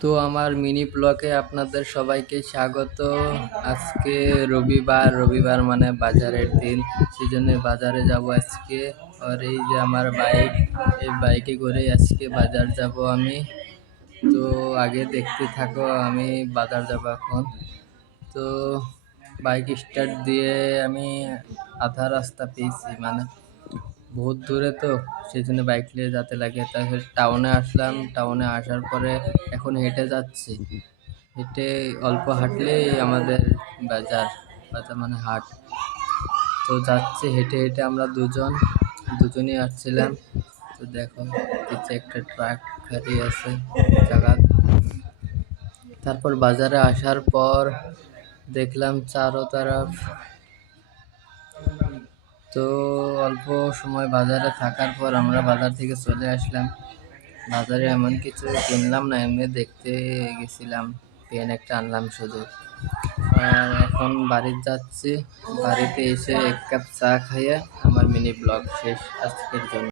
তো আমার মিনি ব্লগে আপনাদের সবাইকে স্বাগত। আজকে রবিবার মানে বাজারের দিন, সেজন্য বাজারে যাব আজকে। আর এই যে আমার বাইক, এই বাইকে করে আজকে বাজার যাব আমি। তো আগে দেখতে থাকো, আমি বাজার যাব এখন। তো বাইক স্টার্ট দিয়ে আমি আধা রাস্তা পেয়েছি, মানে বহুত দূরে, তো সেই জন্য বাইক নিয়ে যেতে লাগে। তারপরে টাউনে আসলাম, টাউনে আসার পরে এখন হেঁটে যাচ্ছি। হেঁটে অল্প হাঁটলেই আমাদের বাজার, বাজার মানে হাট। তো যাচ্ছি হেঁটে হেঁটে, আমরা দুজনই আসছিলাম। তো দেখো পিছে একটা ট্রাক গাড়ি আছে জায়গা। তারপর বাজারে আসার পর দেখলাম চারো তরফ। তো অল্প সময় বাজারে থাকার পর আমরা বাজার থেকে চলে আসলাম। বাজারে এমন কিছু কিনলাম না, এমনি দেখতে গেছিলাম। পেন একটা আনলাম শুধু। আর এখন বাড়িতে যাচ্ছি। বাড়িতে এসে এক কাপ চা খাইয়ে আমার মিনি ব্লগ শেষ আজকের জন্য।